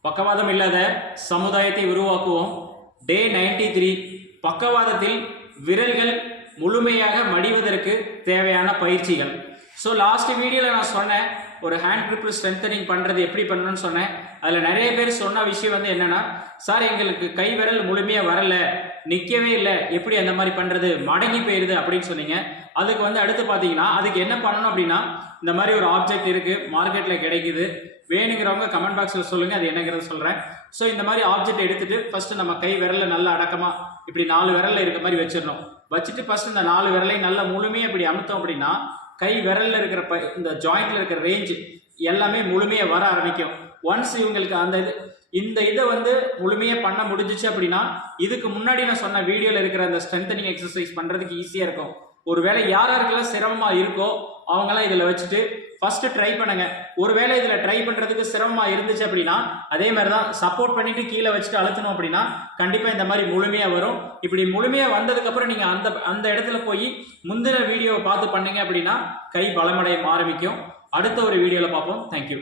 பக்கவாதம் இல்லாத சமுதாயத்தை உருவாக்குவோம். டே 93 த்ரீ பக்கவாதத்தில் விரல்கள் முழுமையாக மடிவதற்கு தேவையான பயிற்சிகள். ஸோ லாஸ்ட் வீடியோவில் நான் சொன்னேன் ஒரு ஹேண்ட் grip ஸ்ட்ரென்தனிங் பண்ணுறது எப்படி பண்ணணும்னு சொன்னேன். அதில் நிறைய பேர் சொன்ன விஷயம் வந்து என்னென்னா சார் எங்களுக்கு கை விரல் முழுமையாக வரல நிற்கவே இல்லை எப்படி அந்த மாதிரி பண்ணுறது மடங்கி போயிடுது அப்படின்னு சொன்னீங்க. அதுக்கு வந்து அடுத்து பார்த்தீங்கன்னா அதுக்கு என்ன பண்ணணும் அப்படின்னா இந்த மாதிரி ஒரு ஆப்ஜெக்ட் இருக்குது மார்க்கெட்டில் கிடைக்குது. வேணுங்கிறவங்க கமெண்ட் பாக்ஸில் சொல்லுங்கள் அது என்னங்கிறத சொல்கிறேன் ஸோ இந்த மாதிரி ஆப்ஜெக்ட் எடுத்துகிட்டு ஃபஸ்ட்டு நம்ம கை விரலில் நல்லா அடக்கமாக இப்படி நாலு விரல்ல இருக்க மாதிரி வச்சிடணும். வச்சுட்டு ஃபர்ஸ்ட் இந்த நாலு விரலையும் நல்லா முழுமையாக இப்படி அமுத்தோம் அப்படின்னா கை விரலில் இருக்கிற ப இந்த ஜாயிண்டில் இருக்கிற ரேஞ்சு எல்லாமே முழுமையாக வர ஆரம்பிக்கும். ஒன்ஸ் இவங்களுக்கு அந்த இது இந்த இதை வந்து முழுமையாக பண்ண முடிஞ்சிச்சு அப்படின்னா இதுக்கு முன்னாடி நான் சொன்ன வீடியோவில் இருக்கிற அந்த ஸ்ட்ரென்தனிங் எக்ஸசைஸ் பண்ணுறதுக்கு ஈஸியாக இருக்கும். ஒருவேளை யார் யாருக்கெல்லாம் சிரமமாக இருக்கோ அவங்கெல்லாம் இதில் வச்சுட்டு ஃபர்ஸ்ட் ட்ரை பண்ணுங்க. ஒருவேளை இதில் ட்ரை பண்ணுறதுக்கு சிரமமாக இருந்துச்சு அப்படின்னா அதே மாதிரி தான் சப்போர்ட் பண்ணிட்டு கீழே வச்சுட்டு அழுத்தணும் அப்படின்னா கண்டிப்பாக இந்த மாதிரி முழுமையாக வரும். இப்படி முழுமையாக வந்ததுக்கப்புறம் நீங்கள் அந்த அந்த இடத்துல போய் முந்தின வீடியோவை பார்த்து பண்ணீங்க அப்படின்னா கை பலமடைய ஆரம்பிக்கும். அடுத்த ஒரு வீடியோவில் பார்ப்போம். தேங்க்யூ